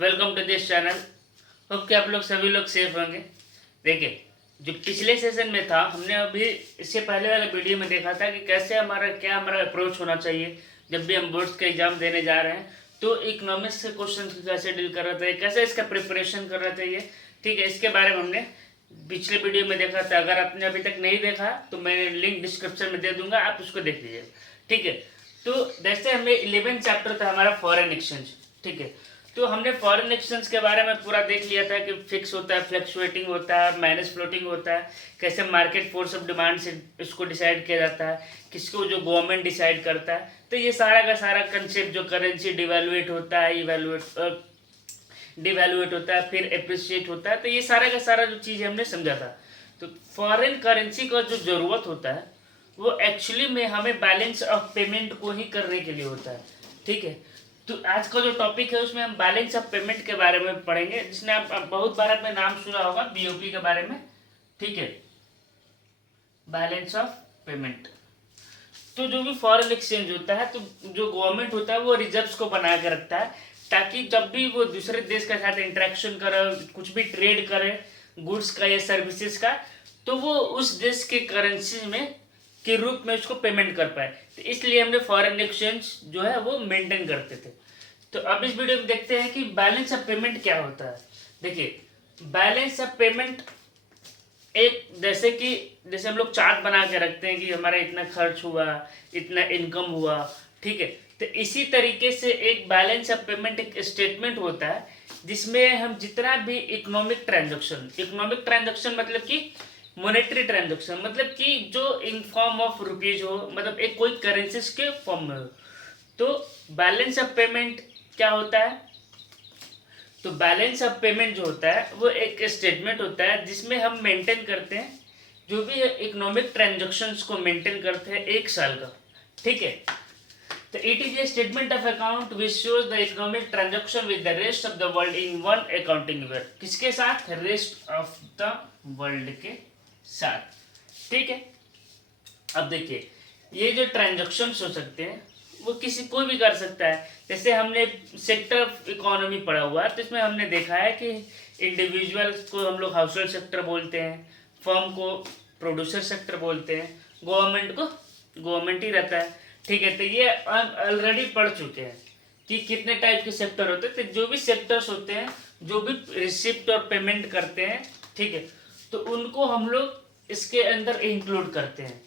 Welcome to this channel. Hope कि आप लोग सभी लोग सेफ होंगे। देखिए, जो पिछले सेशन में था, हमने अभी इससे पहले वाले वीडियो में देखा था कि कैसे हमारा अप्रोच होना चाहिए जब भी हम बोर्ड्स के एग्जाम देने जा रहे हैं। तो इकोनॉमिक्स के क्वेश्चन कैसे डील करना चाहिए, कैसे इसका प्रिपरेशन करना चाहिए, ठीक है, इसके बारे में हमने पिछले वीडियो में देखा था। अगर आपने अभी तक नहीं देखा तो मैं लिंक डिस्क्रिप्शन में दे दूंगा, आप उसको देख लीजिए, ठीक है। तो जैसे हमें 11 चैप्टर था हमारा फॉरेन एक्सचेंज, ठीक है। तो हमने फॉरेन एक्सचेंज के बारे में पूरा देख लिया था कि फिक्स होता है, फ्लक्चुएटिंग होता है, माइनस फ्लोटिंग होता है, कैसे मार्केट फोर्स ऑफ डिमांड से इसको डिसाइड किया जाता है, किसको जो गवर्नमेंट डिसाइड करता है। तो ये सारा का सारा कंसेप्ट, जो करेंसी डिवैल्यूएट होता है, डिवैल्यूएट होता है, फिर एप्रिशिएट होता है, तो ये सारा का सारा जो चीज़ हमने समझा था। तो फॉरेन करेंसी का जो ज़रूरत होता है वो एक्चुअली में हमें बैलेंस ऑफ पेमेंट को ही करने के लिए होता है, ठीक है। तो आज का जो टॉपिक है उसमें हम बैलेंस ऑफ पेमेंट के बारे में पढ़ेंगे, जिसने आप बहुत बार आपने नाम सुना होगा बीओपी के बारे में, ठीक है, बैलेंस ऑफ पेमेंट। तो जो भी फॉरेन एक्सचेंज होता है, तो जो गवर्नमेंट होता है वो रिजर्व्स को बना के रखता है, ताकि जब भी वो दूसरे देश के साथ इंटरेक्शन करे, कुछ भी ट्रेड करे गुड्स का या सर्विसेज का, तो वो उस देश के करेंसी में के रूप में उसको पेमेंट कर पाए। तो इसलिए हमने फॉरेन एक्सचेंज जो है वो मेंटेन करते थे। तो अब इस वीडियो में देखते हैं कि बैलेंस ऑफ पेमेंट क्या होता है। देखिए, बैलेंस ऑफ पेमेंट एक जैसे हम लोग चार्ट बना के रखते हैं कि हमारा इतना खर्च हुआ, इतना इनकम हुआ, ठीक है। तो इसी तरीके से एक बैलेंस ऑफ पेमेंट एक स्टेटमेंट होता है, जिसमें हम जितना भी इकोनॉमिक ट्रांजैक्शन मतलब कि मॉनेटरी ट्रांजैक्शन, मतलब कि जो इन फॉर्म ऑफ रुपीज हो, मतलब एक कोई करेंसीज के फॉर्म में हो। तो बैलेंस ऑफ पेमेंट क्या होता है? तो बैलेंस ऑफ पेमेंट जो होता है वो एक स्टेटमेंट होता है जिसमें हम मेंटेन करते हैं जो भी इकोनॉमिक ट्रांजैक्शंस को मेंटेन करते हैं एक साल का, ठीक है। तो it is a statement of account which shows the economic transaction with the rest of the world in one accounting year. किसके साथ? रेस्ट ऑफ द वर्ल्ड के साथ, ठीक है। अब देखिए, ये जो ट्रांजैक्शंस हो सकते हैं वो किसी कोई भी कर सकता है। जैसे हमने सेक्टर इकोनॉमी पढ़ा हुआ है, तो इसमें हमने देखा है कि इंडिविजुअल को हम लोग हाउस होल्ड सेक्टर बोलते हैं, फर्म को प्रोड्यूसर सेक्टर बोलते हैं, गवर्नमेंट को गवर्नमेंट ही रहता है, ठीक है। तो ये ऑलरेडी पढ़ चुके हैं कि कितने टाइप के सेक्टर होते हैं। तो जो भी सेक्टर्स होते हैं, जो भी रिसिप्ट और पेमेंट करते हैं, ठीक है, तो उनको हम लोग इसके अंदर इंक्लूड करते हैं।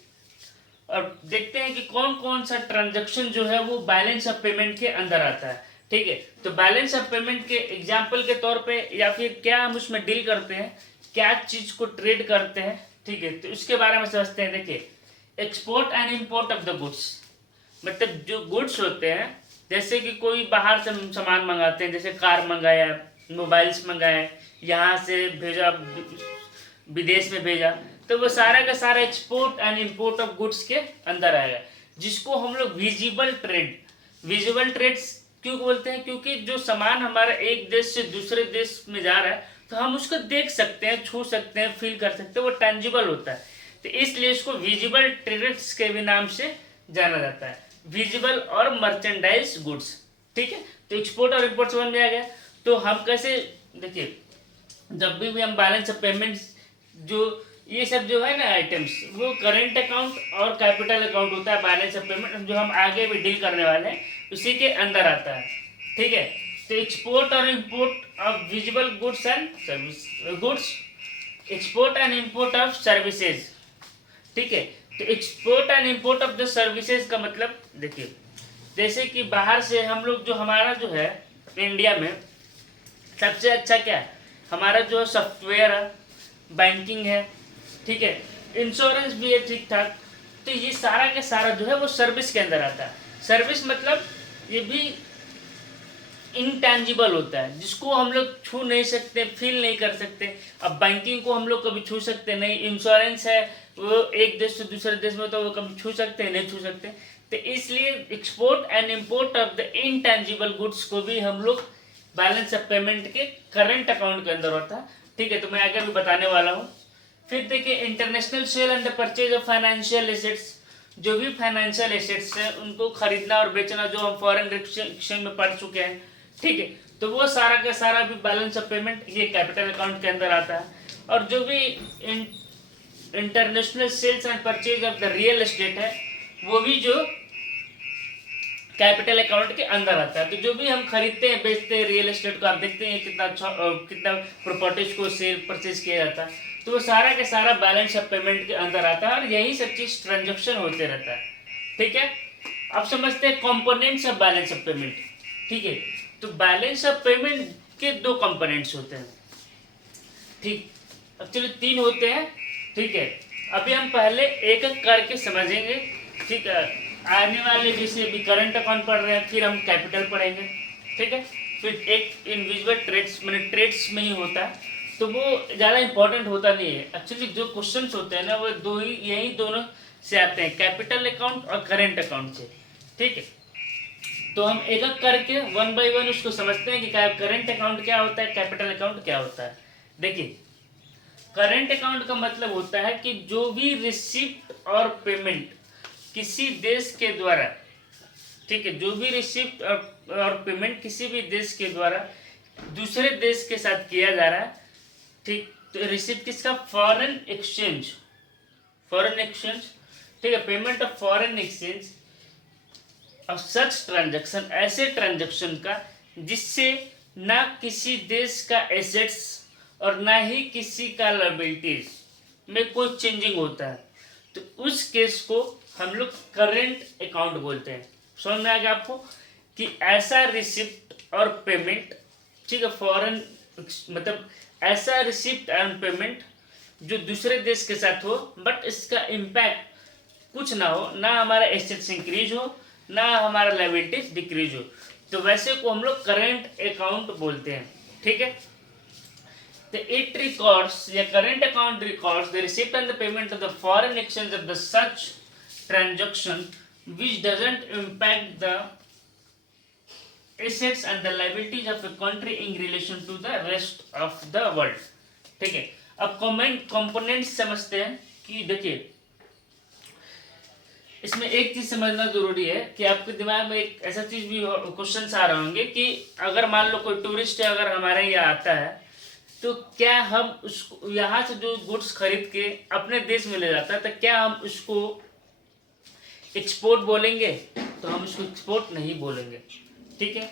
और देखते हैं कि कौन कौन सा ट्रांजैक्शन जो है वो बैलेंस ऑफ पेमेंट के अंदर आता है, ठीक है। तो बैलेंस ऑफ पेमेंट के एग्जांपल के तौर पे, या फिर क्या हम उसमें डील करते हैं, क्या चीज को ट्रेड करते हैं, ठीक है, तो उसके बारे में समझते हैं। देखिए, export and import of the goods, मतलब जो गुड्स होते हैं, जैसे कि कोई बाहर से सामान मंगाते हैं, जैसे कार मंगाया, मोबाइल्स मंगाए, यहाँ से भेजा, विदेश में भेजा, तो वो सारा का सारा export and import of goods के अंदर आएगा, जिसको हम लोग विजिबल ट्रेड्स क्यों बोलते हैं? क्योंकि जो सामान हमारा एक देश से दूसरे देश में जा रहा है, तो हम उसको देख सकते हैं, छू सकते हैं, फील कर सकते हैं, वो टेंजिबल होता है। तो इसलिए इसको विजिबल ट्रेड्स के भी नाम से जाना जाता है, विजिबल और मर्चेंडाइज गुड्स, ठीक है। तो एक्सपोर्ट और इम्पोर्ट समझ में आ गया। तो हम कैसे, देखिए, जब भी हम बैलेंस ऑफ पेमेंट, जो ये सब जो है ना आइटम्स, वो करेंट अकाउंट और कैपिटल अकाउंट होता है। बैलेंस ऑफ पेमेंट जो हम आगे भी डील करने वाले हैं उसी के अंदर आता है, ठीक है। तो एक्सपोर्ट और import of visible goods and service goods, export and import of services, ठीक है। तो export and import of the services का मतलब, देखिए, जैसे कि बाहर से हम लोग, जो हमारा जो है इंडिया में सबसे अच्छा क्या है, हमारा जो सॉफ्टवेयर है, बैंकिंग है, ठीक है, इंश्योरेंस भी है ठीक ठाक। तो ये सारा का सारा जो है वो सर्विस के अंदर आता है। सर्विस मतलब ये भी इनटेंजिबल होता है, जिसको हम लोग छू नहीं सकते, फील नहीं कर सकते। अब बैंकिंग को हम लोग कभी छू सकते नहीं, इंश्योरेंस है वो एक देश से दूसरे देश में, तो वो कभी छू सकते हैं, नहीं छू सकते। तो इसलिए export and import of the intangible goods को भी हम लोग बैलेंस ऑफ पेमेंट के करंट अकाउंट के अंदर होता है, ठीक है। तो मैं आगे भी बताने वाला हूँ। फिर देखिए, international sale and the purchase of financial assets, जो भी फाइनेंशियल एसेट्स हैं उनको खरीदना और बेचना, जो हम फॉरेन एक्सचेंज में पढ़ चुके हैं, ठीक है। तो वो सारा का सारा भी बैलेंस ऑफ पेमेंट ये कैपिटल अकाउंट के अंदर आता है। और जो भी international sales and purchase of the real estate है वो भी जो कैपिटल अकाउंट के अंदर आता है। तो जो भी हम खरीदते हैं बेचते हैं रियल एस्टेट को, आप देखते हैं कितना अच्छा कितना प्रॉपर्टीज को सेल परचेज किया जाता है, तो वो सारा का सारा बैलेंस ऑफ पेमेंट के अंदर आता है और यही सब चीज ट्रांजेक्शन होते रहता है। ठीक है, अब समझते हैं components of balance of payment. ठीक है, तो बैलेंस ऑफ पेमेंट के दो कंपोनेंट्स होते हैं। ठीक, एक्चुअली 3 होते हैं। ठीक है, अभी हम पहले एक एक करके समझेंगे। ठीक है, आने वाले जैसे अभी करंट अकाउंट पढ़ रहे हैं, फिर हम कैपिटल पढ़ेंगे। ठीक है, फिर एक इंडिविजुअल ट्रेड्स मैंने ट्रेड्स में ही होता है, तो वो ज़्यादा इंपॉर्टेंट होता नहीं है। एक्चुअली जो क्वेश्चंस होते हैं ना वो दो ही यही दोनों से आते हैं, कैपिटल अकाउंट और करेंट अकाउंट से। ठीक है, तो हम एक एक करके 1 बाय 1 उसको समझते हैं कि करेंट अकाउंट क्या होता है, कैपिटल अकाउंट क्या होता है। देखिए, करेंट अकाउंट का मतलब होता है कि जो भी रिसिप्ट और पेमेंट किसी देश के द्वारा, ठीक है, जो भी रिसिप्ट और पेमेंट किसी भी देश के द्वारा दूसरे देश के साथ किया जा रहा है। ठीक, तो रिसिप्ट किसका, फॉरेन एक्सचेंज, फॉरेन एक्सचेंज। ठीक है, पेमेंट ऑफ फॉरेन एक्सचेंज और सच ट्रांजैक्शन, ऐसे ट्रांजैक्शन का जिससे ना किसी देश का एसेट्स और ना ही किसी का लायबिलिटीज में कोई चेंजिंग होता है, तो उस केस को हम लोग करेंट अकाउंट बोलते हैं। समझ में आ गया आपको कि ऐसा रिसिप्ट और पेमेंट, ठीक है, फॉरेन मतलब ऐसा रिसिप्ट एंड पेमेंट जो दूसरे देश के साथ हो बट इसका इम्पैक्ट कुछ ना हो, ना हमारा एसेट्स इंक्रीज हो ना हमारा लायबिलिटीज डिक्रीज हो, तो वैसे को हम लोग करेंट अकाउंट बोलते हैं। ठीक है, तो इट रिकॉर्ड्स या current account records the receipt and the payment of the foreign exchange of the such transaction which doesn't impact the assets and the liabilities of a country in relation to the rest of the world। ठीक है, अब components समझते हैं कि देखिए इसमें एक चीज समझना जरूरी है कि आपके दिमाग में एक ऐसा चीज भी क्वेश्चन आ रहे होंगे कि अगर मान लो कोई टूरिस्ट है अगर हमारे यहाँ आता है तो क्या हम उसको यहाँ से जो गुड्स खरीद के अपने देश में ले जाता है तो क्या हम उसको एक्सपोर्ट बोलेंगे, तो हम इसको एक्सपोर्ट नहीं बोलेंगे। ठीक है,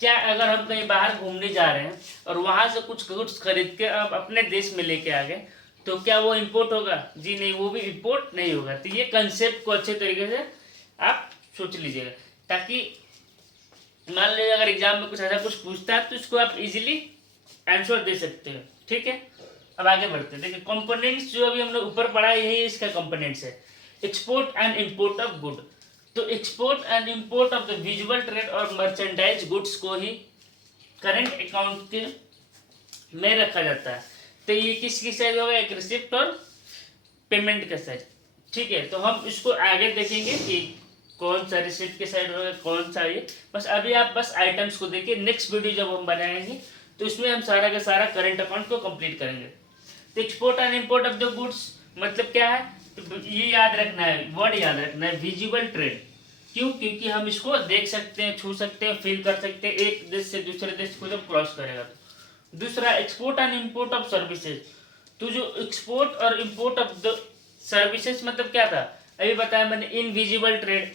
क्या अगर हम कहीं बाहर घूमने जा रहे हैं और वहाँ से कुछ गुड्स खरीद के अब अपने देश में लेके आ गए तो क्या वो इंपोर्ट होगा? जी नहीं, वो भी इंपोर्ट नहीं होगा। तो ये कंसेप्ट को अच्छे तरीके से आप सोच लीजिएगा ताकि मान लीजिए अगर एग्जाम में कुछ ऐसा कुछ पूछता है तो इसको आप इजीली आंसर दे सकते हो। ठीक है, अब आगे बढ़ते हैं। देखिए कंपोनेंट्स जो अभी हम लोग ऊपर पढ़ा यही इसका कंपोनेंट्स है। Export and import of good, तो export and import of the visual trade और मर्चेंडाइज गुड्स को ही करंट अकाउंट के में रखा जाता है। तो ये किसकी साइड होगा, एक रिसिप्ट और पेमेंट का साइड। ठीक है, तो हम इसको आगे देखेंगे कि कौन सा रिसिप्ट के साइड होगा कौन सा ये, बस अभी आप बस आइटम्स को देखिए। नेक्स्ट वीडियो जब हम बनाएंगे तो इसमें हम सारा का सारा करंट अकाउंट को कंप्लीट करेंगे। तो export and import of the goods मतलब क्या है, तो ये याद रखना है, वर्ड याद रखना है, विजिबल ट्रेड। क्यों? क्योंकि हम इसको देख सकते हैं, छू सकते हैं, फील कर सकते हैं एक देश से दूसरे देश को जब क्रॉस करेगा तो। दूसरा export and import of services, तो जो एक्सपोर्ट और इंपोर्ट ऑफ द सर्विसेज मतलब क्या था, अभी बताया मैंने, इनविजिबल ट्रेड।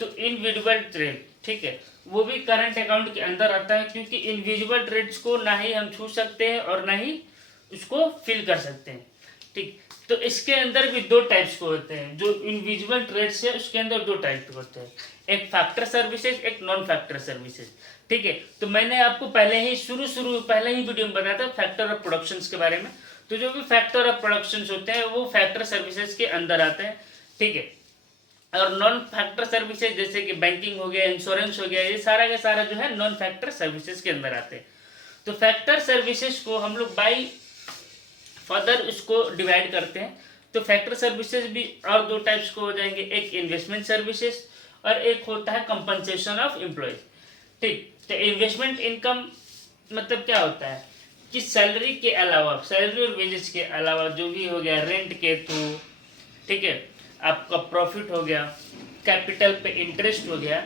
तो इनविजिबल ट्रेड, ठीक है, वो भी करंट अकाउंट के अंदर आता है क्योंकि इनविजिबल ट्रेड्स को ना ही हम छू सकते हैं और ना ही उसको फिल कर सकते हैं। ठीक, तो इसके अंदर भी दो टाइप्स को होते हैं। जो इनविजिबल ट्रेड्स है उसके अंदर दो टाइप के होते हैं, एक फैक्टर सर्विसेज, एक नॉन फैक्टर सर्विसेज। ठीक है, तो मैंने आपको पहले ही पहले ही वीडियो में बताया था फैक्टर ऑफ प्रोडक्शंस के बारे में। तो जो भी फैक्टर ऑफ प्रोडक्शंस होते हैं वो फैक्टर सर्विसेज के अंदर आते हैं। ठीक है, और नॉन फैक्टर सर्विसेज जैसे कि बैंकिंग हो गया, इंश्योरेंस हो गया, ये सारा का सारा जो है नॉन फैक्टर सर्विसेज के अंदर आते हैं। तो फैक्टर सर्विसेज को हम लोग बाई फर्दर इसको डिवाइड करते हैं। तो फैक्टर सर्विसेज भी और दो टाइप्स को हो जाएंगे, एक इन्वेस्टमेंट सर्विसेज और एक होता है कंपनसेशन ऑफ एम्प्लॉयज। ठीक, तो इन्वेस्टमेंट इनकम मतलब क्या होता है कि सैलरी के अलावा, सैलरी और वेजेस के अलावा जो भी हो गया, रेंट के थ्रू, ठीक है, आपका प्रॉफिट हो गया, कैपिटल पे इंटरेस्ट हो गया,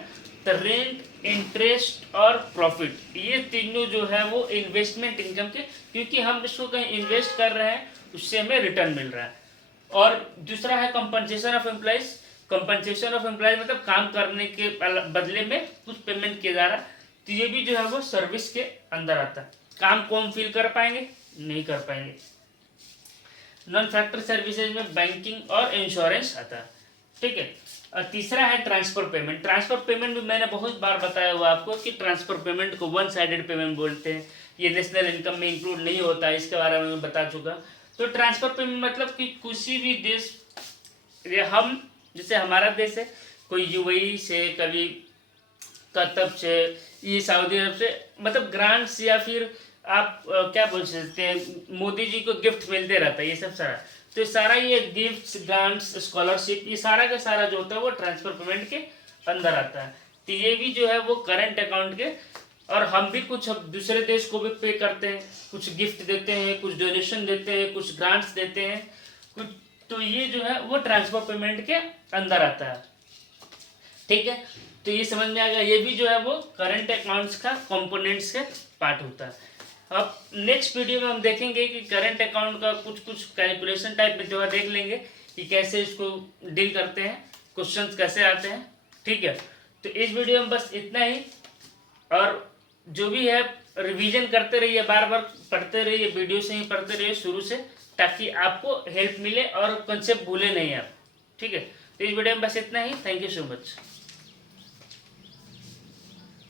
तो रेंट, इंटरेस्ट और प्रॉफिट, ये तीनों जो है वो इन्वेस्टमेंट इनकम के, क्योंकि हम इसको कहीं इन्वेस्ट कर रहे हैं उससे हमें रिटर्न मिल रहा है। और दूसरा है compensation of employees. Compensation of employees मतलब काम करने के बदले में कुछ पेमेंट किया जा रहा है, तो ये भी जो है वो सर्विस के अंदर आता है। काम को हम फील कर पाएंगे? नहीं कर पाएंगे। नॉन फैक्टर सर्विसेज में बैंकिंग और इंश्योरेंस आता है, ठीक है। और तीसरा है ट्रांसफर पेमेंट। ट्रांसफर पेमेंट भी मैंने बहुत बार बताया हुआ आपको कि ट्रांसफर पेमेंट को वन साइडेड पेमेंट बोलते हैं, ये नेशनल इनकम में इंक्लूड नहीं होता है, इसके बारे में मैं बता चुका। तो ट्रांसफर पेमेंट मतलब कि किसी भी देश, हम जैसे हमारा देश है, कोई यूएई से, कभी कतर से, ये सऊदी अरब से, मतलब ग्रांट्स या फिर आप क्या बोल सकते हैं, मोदी जी को गिफ्ट मिलते रहता है, ये सब सारा। तो सारा ये गिफ्ट्स, ग्रांट्स, स्कॉलरशिप, ये सारा का सारा जो होता है वो ट्रांसफर पेमेंट के अंदर आता है। तो ये भी जो है वो करंट अकाउंट के, और हम भी कुछ दूसरे देश को भी पे करते हैं, कुछ गिफ्ट देते हैं, कुछ डोनेशन देते हैं, कुछ ग्रांट्स देते हैं कुछ, तो ये जो है वो ट्रांसफर पेमेंट के अंदर आता है, ठीक है। तो ये समझ में आ गया, ये भी जो है वो करंट अकाउंट्स का कंपोनेंट्स के पार्ट होता है। अब नेक्स्ट वीडियो में हम देखेंगे कि करंट अकाउंट का कुछ कैलकुलेशन टाइप में जो है देख लेंगे कि कैसे इसको डील करते हैं, क्वेश्चंस कैसे आते हैं, ठीक है। तो इस वीडियो में बस इतना ही, और जो भी है रिवीजन करते रहिए, बार बार पढ़ते रहिए, वीडियो से ही पढ़ते रहिए शुरू से, ताकि आपको हेल्प मिले और कंसेप्ट भूले नहीं आप, ठीक है। तो इस वीडियो में बस इतना ही। Thank you so much.